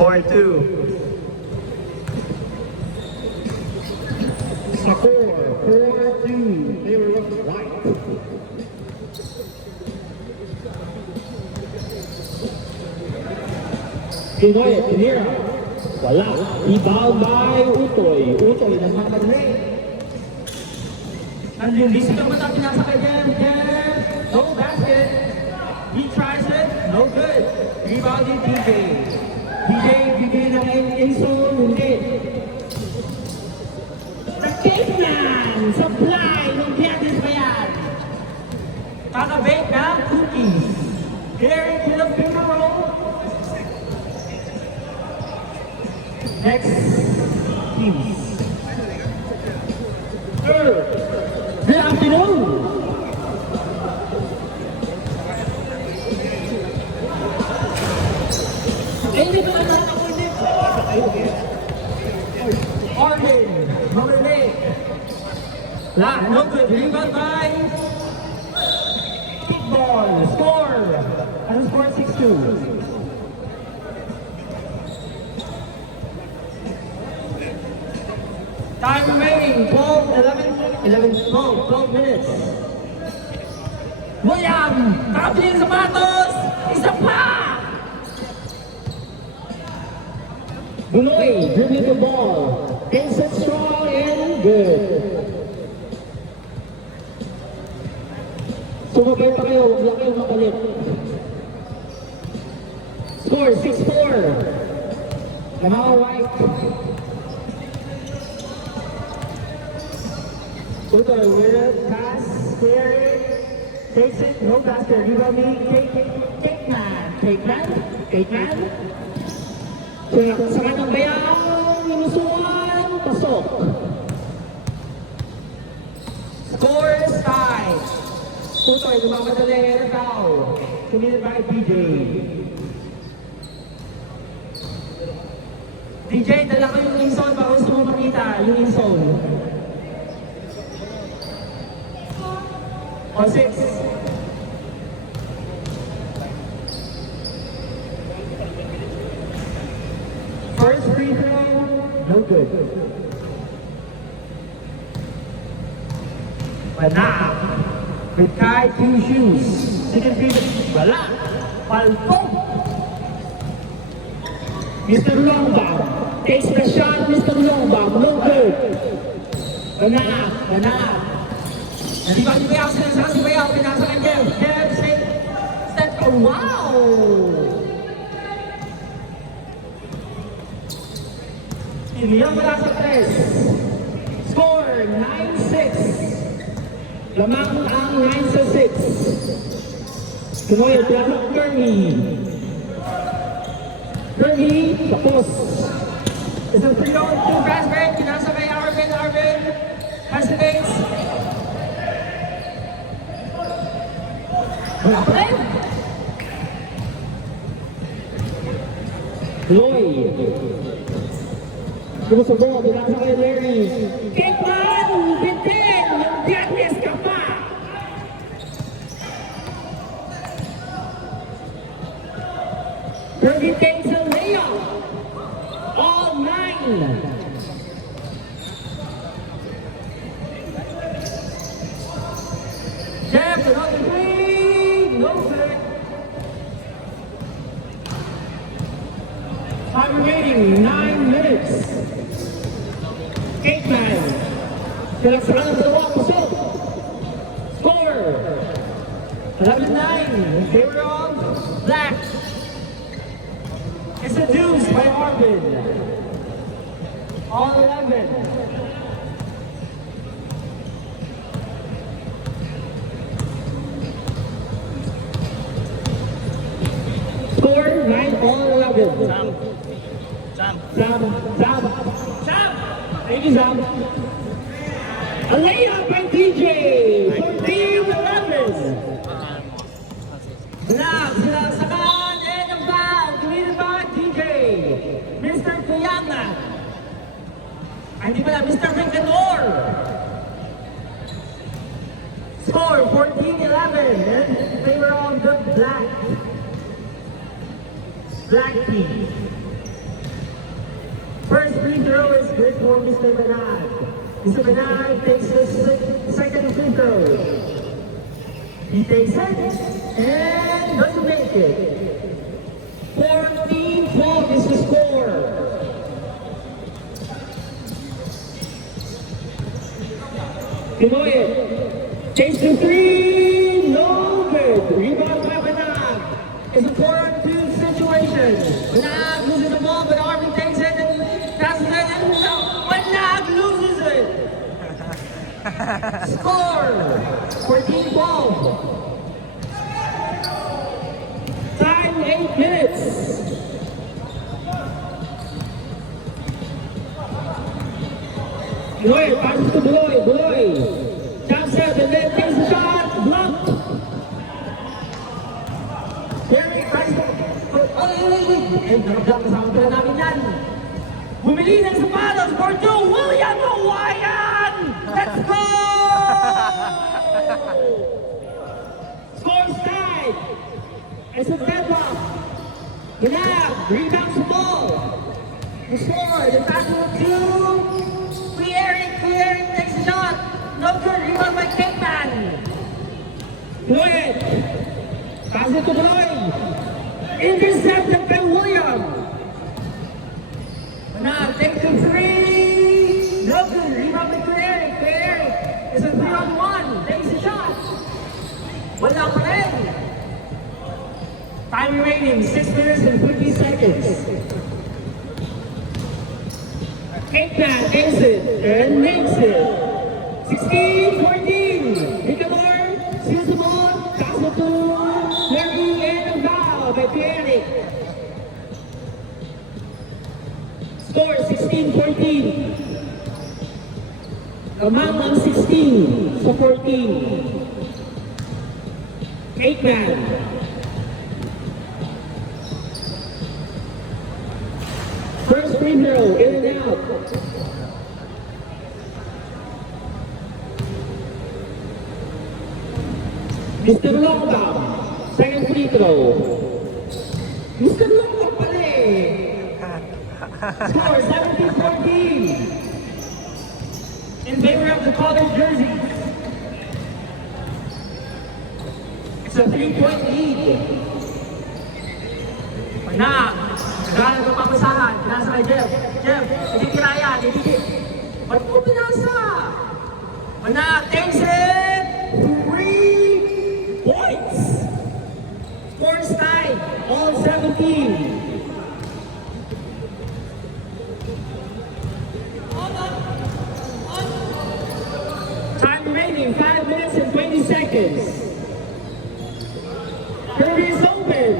4-2. Score 4-2. They were looking right. Pinoy, Pinira. Wala. Rebound by Utoy. Utoy nagmamadali. Nandiyon din sila mata pinasa kay Jem. No basket. He tries it. No good. Rebounded DJ. DJ ng in-zone. Hindi. The caveman. Supply ng Giannis pa yan. Kakabake ng cookies. Here in the finger roll. Next team. Good afternoon. Arvin, Mamalek. No good. Rebound by Kickball. Score. Ano score? 6-2. Time remaining, 12 minutes. William, kapit yung sapatos, isa pa! Bunoy, dribbling the ball. Takes it strong and good. Sumabay pa kayo, huwag lang kayong makalit. Score 6-4. Now right. Utoy with pass, carry, takes it, no basket, rebound me, Cakeman. Sa kanang bayang, minusuan, pasok. Score is tied. Utoy, lumamadali, foul. Committed by DJ. DJ, dala ko yung in-zone para gusto mo makita yung in-zone. O 6. First free throw, no good. Panap with Kai 2 shoes. Second free throw, wala. Palpong. Mr. Longbam takes the shot. Mr. Longbam, no good. Panap. Hindi ba sila si Bayaw, pinasa kay Jeff. Step, oh wow! Inilang mula sa 3. Score, 9-6. Lamang ang 9-6. Pinoy, Black Gurney. Tapos. Isang free throw, 2 basket, pinasa kay Arvin, hesitates. Lloyd. Sumusubok, binasa kay Larry. Cakeman, bitin, yung Giannis ka pa. Kirby takes a layup. All 9. Jeff, another three, no good. Time remaining, 9 minutes. Cakeman. Pinagsakan ng dalawa, pasok. Score. 11-9, they were on black. It's a deuce by Arvin. All 11. Score 9 all 11. Sam. Thank you, Sam. A layup by DJ. 14-11. Sinaksakan, and ang foul, committed by DJ. Mr. Kuyana. Hindi pala, Mr. Rincador. Score, 14-11. And they were on the black team. free throw is good for Mr. Banag. Mr. Banag takes the second free throw. He takes it and doesn't make it. 14-12 is the score. Pinoy, chase to three, no good. Rebound by Banag. It's a 4-on-2 situation. Banag loses the ball, but Arvin takes it and passes it, and Banag loses it. Score 14-12. Time 8 minutes. Pinoy passes to Buloy. Buloy jumps out and then takes the shot. Blocked. Derek tries to... Eh, nakablock kasama pala namin yan. Bumili ng sapatos for two, William Hawaiian! Let's go! Scores tied. It's a deadlock. Banag rebounds the ball. The score, the tackle of two. Clearing, takes a shot. No good, rebound by Cakeman. Pinoy pass it to Buloy. Intercepted by William. Banag takes the three. No good, rebound by Clearing. It's a 3-on-1. Takes a shot. Wala pa rin. Time remaining 6 minutes and 50 seconds. Cakeman takes it and makes it. 16-14. Picador sees the ball. Pass it to Larry and a foul by Pierre. Score 16-14. Amount ng 16 sa 14. Cakeman. First free throw, in and out. Mr. Longbaum, second free throw. Mr. Longbaum pala eh. Score 17-14. In favor of the colored jerseys. It's a 3-point lead. Banag. Nagalang ng papasahan. Pinasa kay Jeff. Jeff, hindi kinaya. Ba't mo pinasa? Banag takes it. 3 points. Scores tied, all 17. Time remaining 5 minutes and 20 seconds. Curry is open.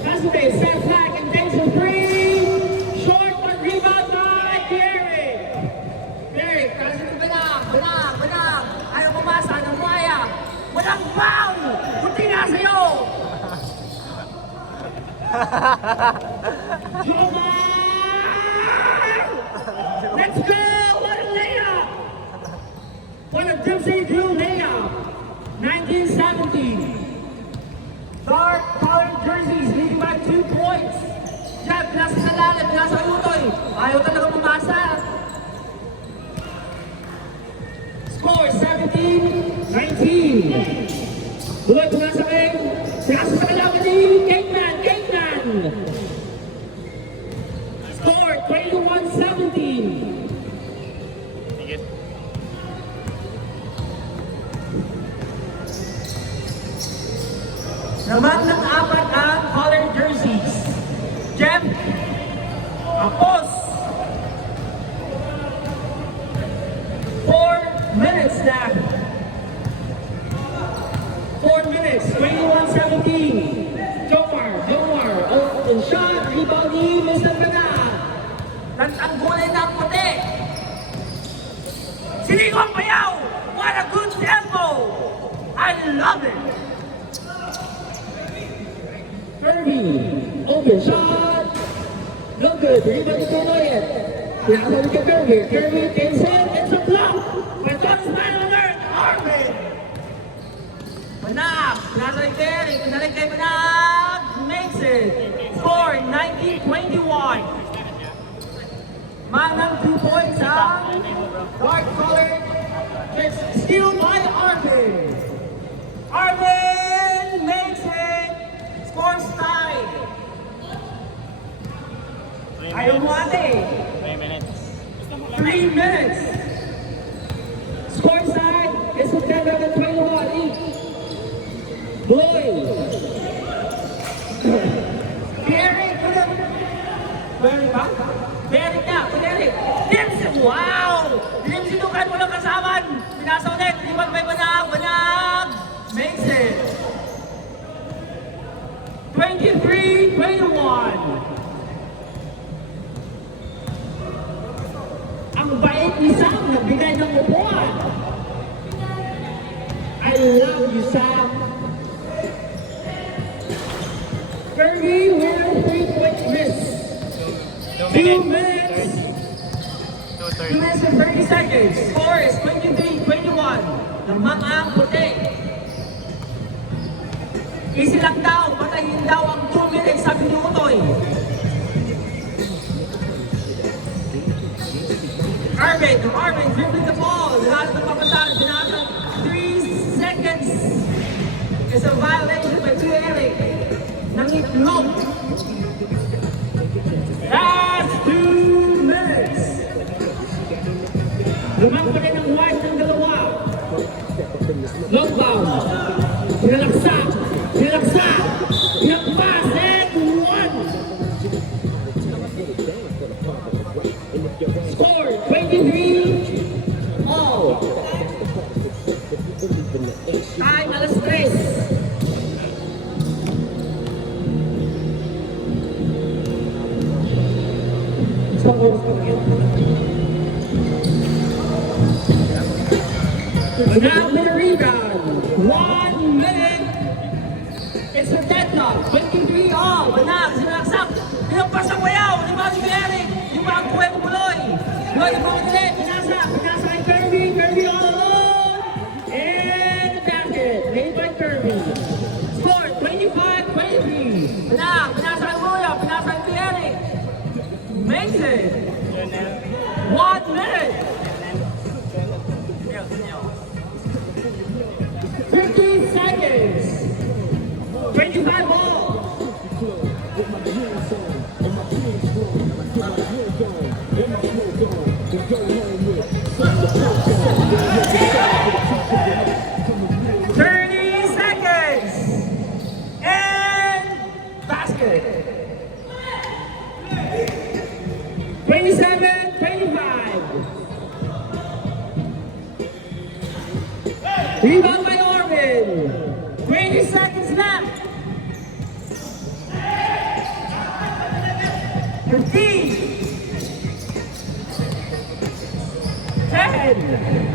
Cassidy steps back and takes a three. Short but rebound by Derek. Derek, kasi ito Banag. Ayaw pumasa ng Maya. Walang foul! Kunti nga sa'yo! Jomar! Let's go! What a layup! What a Dempsey Drew layup! 19-17. Dark colored jerseys leading by 2 points. Jeff, nasa sa lalim, nasa utoy. Ayaw talaga pumasa. Score 17-19. Buloy pumasakay. Pinasa sa kalaban ni Cakeman. Score 21-17. Naman ng apat ang colored jerseys. Jeff, Apos. 4 minutes na. 4 minutes, 21-17. Jomar, open shot, rebound ni Mr. Banag. Nagtanggulay ng puti. Siligong Bayaw! What a good tempo! I love it! Kirby, open shot. No good, rebound ni Tuloy. Pinasa ni Kirby. Kirby takes it, it's a block. With God's man on earth, Arvin! Banag, nasa kay Derek, pinalik kay Banag, makes it. Score 19-21. Manang points ang dark color. It's steal by Arvin. Arvin makes it. Scores tie. Ayaw mo ate. 3 minutes. 3 minutes. Score side is September 21 each. Boy. Derek, Derek ba? Derek na, Derek. Dimson, wow! Dimson yung kahit walang kasaman. Pinasa ulit, limag may banag, banag. Makes it. 23-21. Ang bait ni Sam, nagbigay ng upuan. I love you, Sam. Fergie will 3-point miss. 2 minutes. 2 minutes and 30 seconds. Score is 23-21. Lamang ang puti. Easy lang daw, patayin daw ang 2 minutes, sabi ni Utoy. Arvin dribbling the ball. Lahat ng papasahan, binasag 3 seconds. It's a violation by Tia Eric. Nangitlog. That's 2 minutes. Lumang pa rin ang white ng dalawa. Long bound. Pinalaksak. Pinalaksak. Pinakpas. And 1. Score 23 all. Time alas 3. Isang oras pa rin. Now with a rebound. 1 minute. It's a deadlock. 23 all. Banag, sinaksak. Pinagpas ang wayaw. Lima si Eric. Lima ang kuwe mo buloy. Buloy, ulit. Pinasa kay Kirby. Kirby all alone. And the basket. Made by Kirby. Score 25-23. Banag, pinasa kay Moya. Pinasa kay Eric. Makes it. 1 minute. 15 seconds. 25 ball. Basket. 27-25. Rebound by Arvin. 20 seconds left. 15. 10.